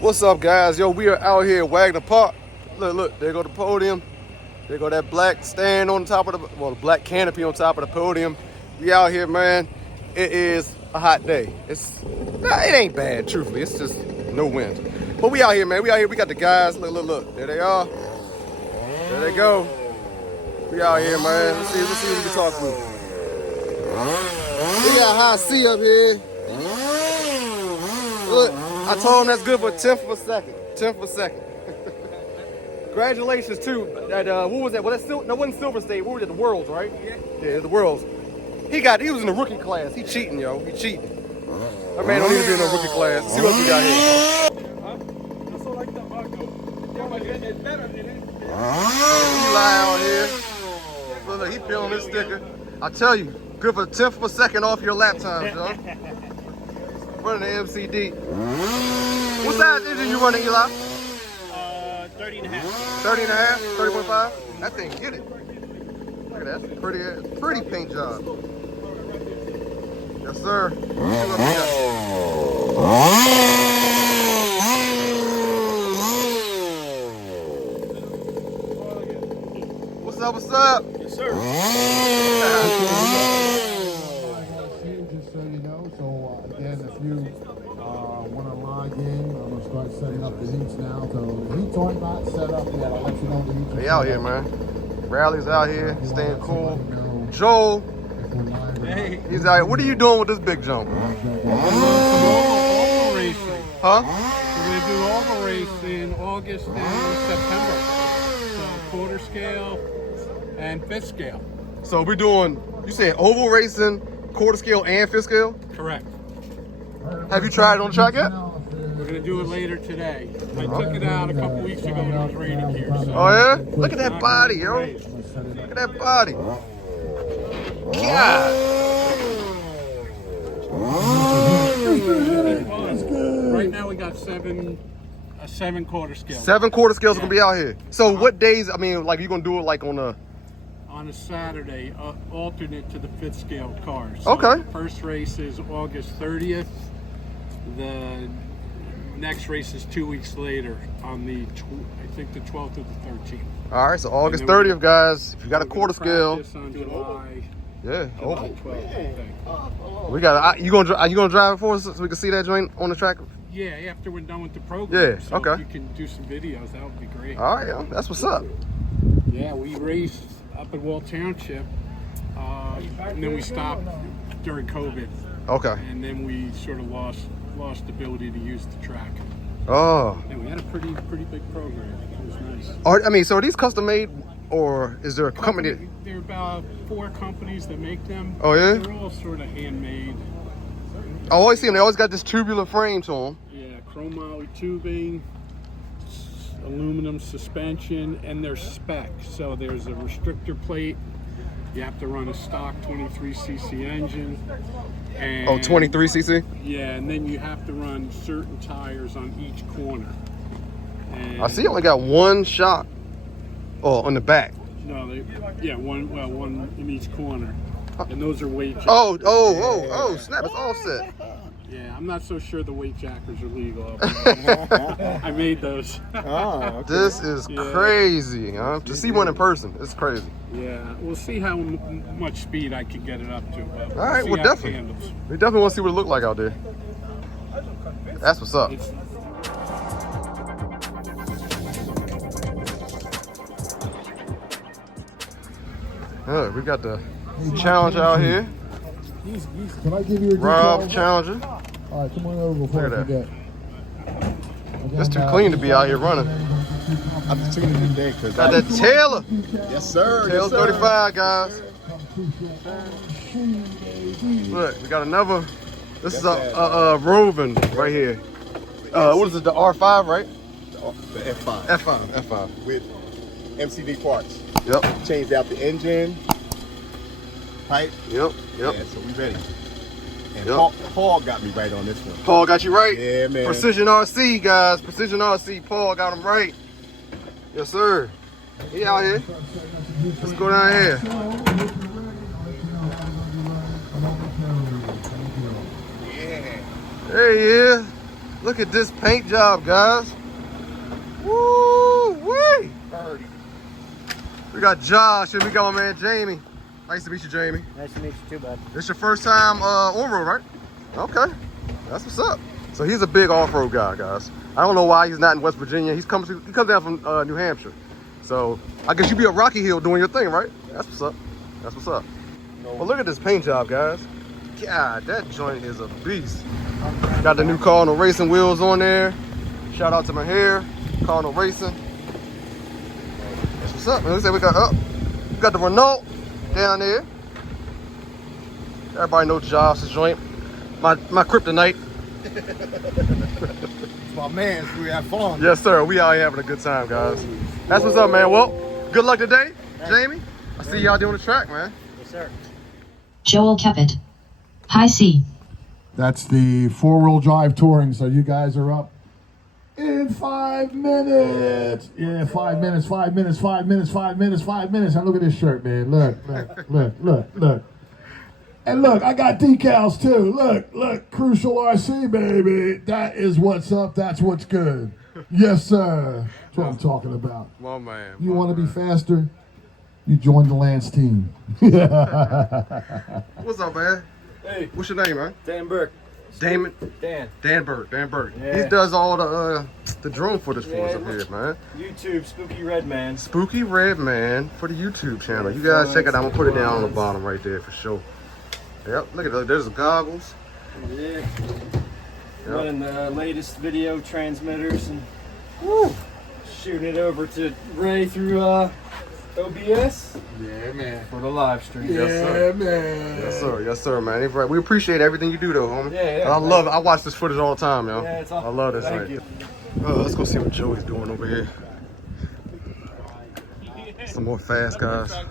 What's up, guys? Yo, we are out here at Wagner Park. Look, there go the podium. There go that black stand on top of the black canopy on top of the podium. We out here, man. It is a hot day. It ain't bad, truthfully. It's just no wind. But we out here, man. We out here. We got the guys. Look. There they are. There they go. We out here, man. Let's see what we can talk to. We got high C up here. Look, I told him that's good for 10th of a second. 10th of a second. Congratulations too. What was that? No, it wasn't Silver State. What was it? The Worlds, right? Yeah, the Worlds. He was in the rookie class. He cheating, yo. He cheating. That man don't need to be in the rookie class. Let's see what we got here. That's all like the Wagner. It's better than it. Eli out here. Look, he peeling his sticker. I tell you, good for 10th of a second off your lap times, yo. Running the MCD. What size engine you running, Eli? 30 and a half. 30 and a half? 30.5? That thing get it. Look at that. That's pretty paint job. Yes, sir. What's up? What's up? Yes, sir. Just so you know, so again, if you want to log in, I'm going to start setting up the heats now. So the heats aren't not set up yet. I'll let you know the heats. They out here, man. Rally's out here, staying cool. Joel, Hey. he's out here. What are you doing with this big jump? All racing. Huh? We're going to do all the racing August and September. So quarter scale and fifth scale. So we're doing, you said oval racing, quarter scale, and fifth scale? Correct. Have you tried it on the track yet? We're going to do it later today. I took it out a couple weeks ago when it was raining here. So Oh yeah? Look at that body, yo. Look at that body. God. Right now we got seven quarter scale. 7 quarter scales are gonna be out here. So what days, like you gonna do it like on a... On a Saturday, alternate to the fifth scale cars. So Okay. the first race is August 30th. The next race is 2 weeks later on the, I think the 12th or the 13th. All right, so August And then 30th, guys. If you got a quarter scale, Practice on July yeah, oval. 12th, I think. We got. You gonna drive it for us so we can see that joint on the track? Yeah, after we're done with the program. Yeah, So okay. if you can do some videos, that would be great. All right, yo, that's what's up. Yeah, we raced up at Wall Township, and then we stopped during COVID, Okay. and then we sort of lost the ability to use the track. Oh. And we had a pretty big program. It was nice. So are these custom made, or is there a company? There are about 4 companies that make them. Oh, yeah? They're all sort of handmade. I always see them. They always got this tubular frame to them. Yeah, chrome moly tubing, aluminum suspension, and they're spec. So there's a restrictor plate. You have to run a stock 23cc engine. And, 23cc. Yeah, and then you have to run certain tires on each corner. And I see you only got one shock. Oh, on the back. No, one in each corner, and those are weight jackers. Oh, snap! It's all set. Yeah, I'm not so sure the weight jackers are legal. I made those. Oh, okay. This is crazy. Huh? To see one in person, it's crazy. Yeah, we'll see how much speed I can get it up to. But All right, see well, how it definitely. handles. We definitely want to see what it look like out there. That's what's up. It's- We got the Challenger out here. Can I give you a Rob detail? Challenger. All right, come on over before Look I at forget. It's too clean to be out here running. I'm tuning in today because Got that Taylor. yes sir. Taylor Yes, sir. 35, guys. Look, we got another. This is a Rovin right here. What is it? The R5, right? The F5 F5. with MCD parts. Yep. Changed out the engine, pipe. Yep. Yeah, so we ready. And Yep. Paul got me right on this one. Paul got you right. Yeah, man. Precision RC, guys. Precision RC. Paul got him right. Yes, sir. He out here. Let's go down here. Yeah. There he is. Look at this paint job, guys. Woo wee! We got Josh and we got my man Jamie. Nice to meet you, Jamie. Nice to meet you too, bud. This your first time on road, right? Okay, that's what's up. So he's a big off-road guy, guys. I don't know why he's not in West Virginia. He comes down from New Hampshire. So I guess you be at Rocky Hill doing your thing, right? That's what's up. That's what's up. Well, look at this paint job, guys. God, that joint is a beast. Got the new Cardinal Racing wheels on there. Shout out to my hair, Cardinal Racing. That's what's up, man. We say we got the Renault down there. Everybody knows Josh's joint. My kryptonite. It's my man. We have fun. Yes, sir. We out here having a good time, guys. That's what's up, man. Well, good luck today, Jamie. I see y'all doing the track, man. Yes, sir. Joel Kepitt. High C. That's the four-wheel drive touring, so you guys are up in 5 minutes. Yeah, 5 minutes, 5 minutes, 5 minutes, 5 minutes, 5 minutes. Now look at this shirt, man. Look. And look, I got decals too. Look, Crucial RC, baby. That is what's up. That's what's good. Yes, sir. That's what I'm talking about. My man. You want to be faster? You join the Lance team. What's up, man? Hey. What's your name, man? Dan Burke. Damon. Dan Burke. Yeah. He does all the drone footage for us up here, man. YouTube, Spooky Red Man. Spooky Red Man for the YouTube channel. You guys check it out. I'm gonna put it down on the bottom right there for sure. Yep, look at that. There's the goggles. Yeah. Yep. Running the latest video transmitters and shooting it over to Ray through OBS. Yeah, man. For the live stream. Yes, sir. man. Yes, sir, man. It's right. We appreciate everything you do, though, homie. Yeah. I love it. I watch this footage all the time, yo. Yeah, it's awesome. I love this. Thank Right. you. Let's go see what Joey's doing over here. Some more fast guys. I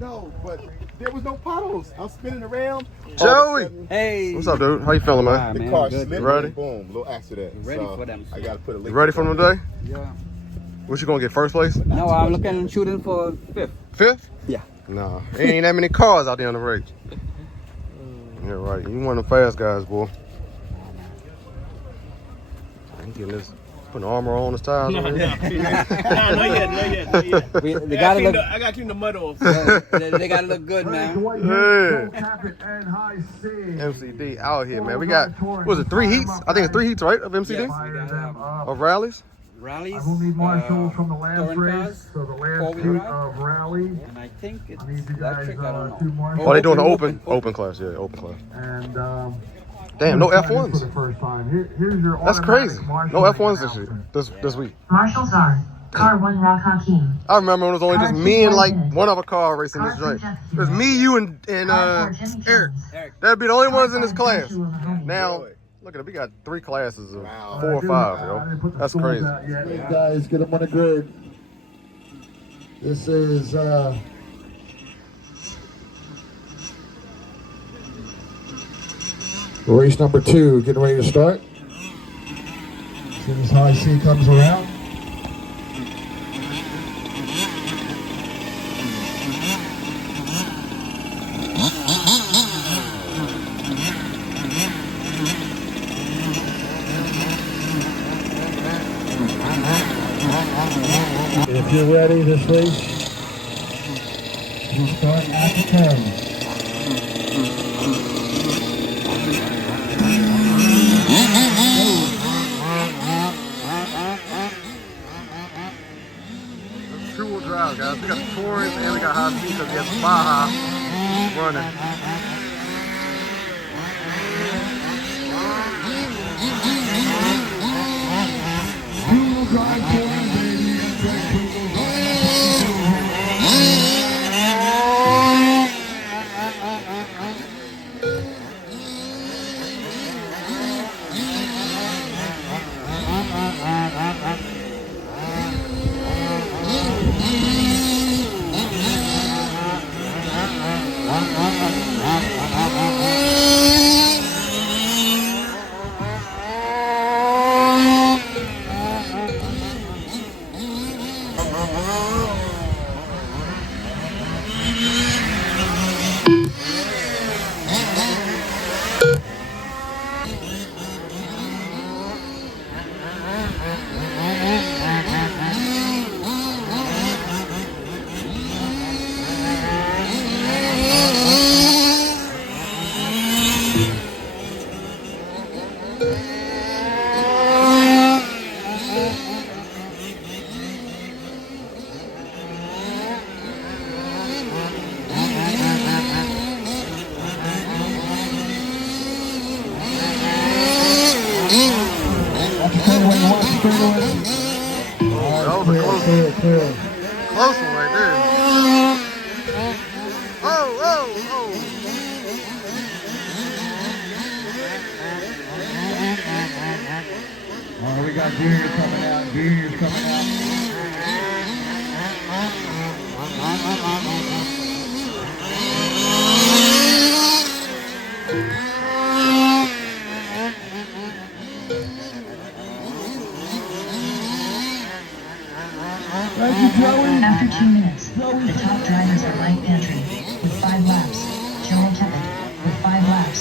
know, but there was no puddles. I'm spinning around. Joey! Hey. What's up, dude? How you feeling, man? The man, car good. slipped. Ready? Boom, little accident. Ready So for them. I gotta put a link. You ready for them today? Yeah. What you gonna get, first place? No, I'm looking shooting for 5th. Fifth? Yeah. Nah, there ain't that many cars out there on the race. Yeah, right. You one of the fast guys, boy. I'm getting this, putting armor on his tires. No, over not here. yet. They gotta look. I gotta keep the mud off. They gotta look good, man. MCD out here, man. We got, what was it, 3 heats? I think it's 3 heats, right, of MCD? Of rallies? Rallies. I will need marshals from the last touring race, cars, so the last four-wheel heat drive. of rally. And I think it's I need you guys electric. I don't 2 know. marshals. Oh, they doing the open class, yeah, open class. And Damn, no I'm excited F1s. for the first time. Here's your That's automatic crazy. marshal No F1s announcement. this week. Marshals are Car 1 Rock Hakeem. I remember when it was only just me and like one other car racing this joint. It was me, you, and Eric. That'd be the only ones in this class. Now, look at it, we got 3 classes of 4 or 5, I yo. didn't put the That's scores crazy. out yet. Hey guys, get them on the grid. This is race number 2, getting ready to start. As soon as High C comes around. If you're ready, this race will start at the turn. Two-wheel drive, guys. We got the Taurus and we got high speed because we have the Baja running. Two-wheel drive touring, baby. And track two-wheel drive. That was a close one right there. Oh, oh, oh. Oh, we got Junior coming out. Junior's coming out. Thank you, Joey. After 2 minutes, the top drivers are Light Pantry with 5 laps, Joel Keppett with 5 laps,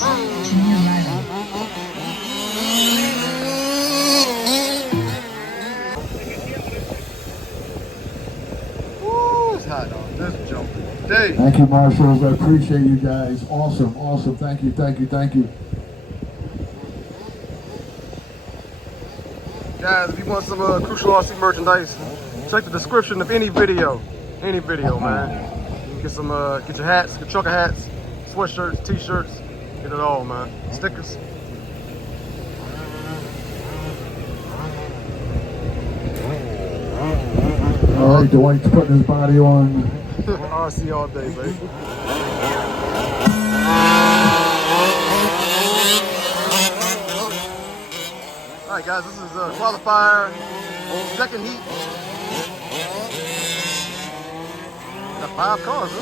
Junior Riley. Woo, it's hot dog. This jumping. Dave. Thank you, marshals. I appreciate you guys. Awesome, awesome. Thank you, thank you, thank you. Guys, if you want some Crucial RC merchandise, check the description of any video, man. You can get some, get your hats, get trucker hats, sweatshirts, t-shirts, get it all, man. Stickers. All right, Dwight's putting his body on. RC all day, baby. All right, guys, this is qualifier, second heat. Got 5 cars, huh?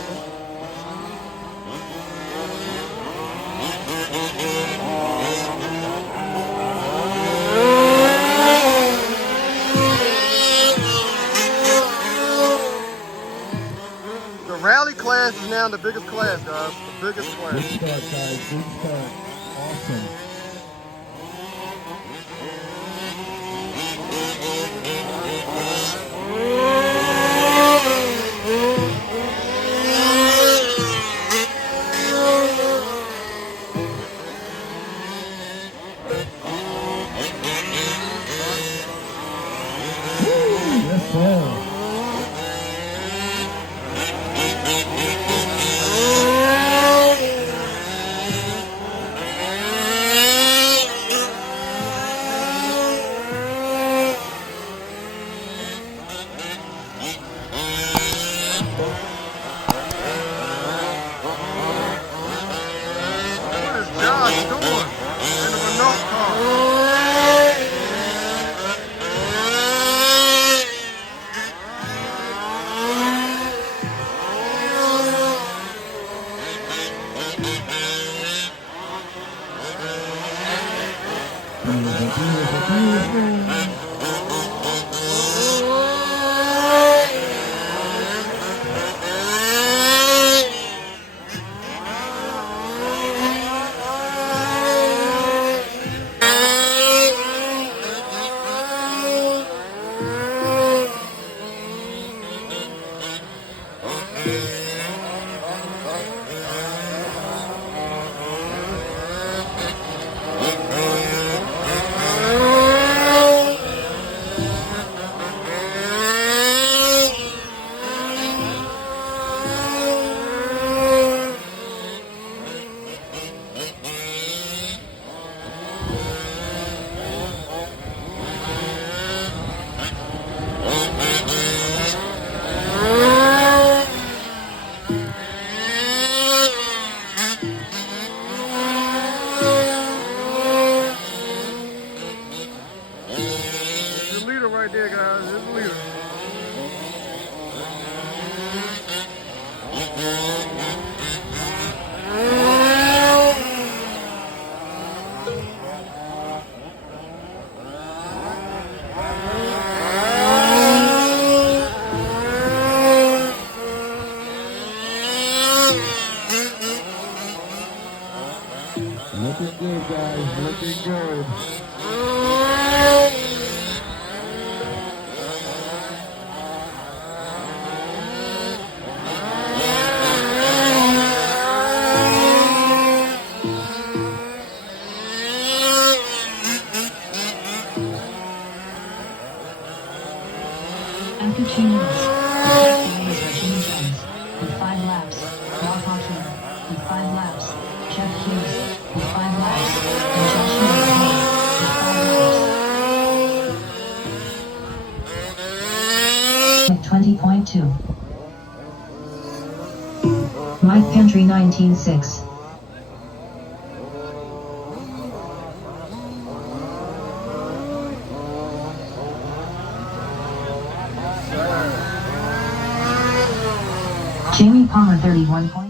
The rally class is now the biggest class, guys. The biggest class. Good start, guys. Good start. Awesome. Yes, sir. What is Josh doing in the Renault car? There's the leader right there, guys. There's the leader. Looking good, guys. Looking good. After 2 minutes, the top drivers are Jimmy Jones with 5 laps, Rob Hawking with 5 laps, Jeff Hughes with 5 laps, and Josh Miller with 5 laps. 2. Mike Pantry 19.6. Jamie Palmer 31.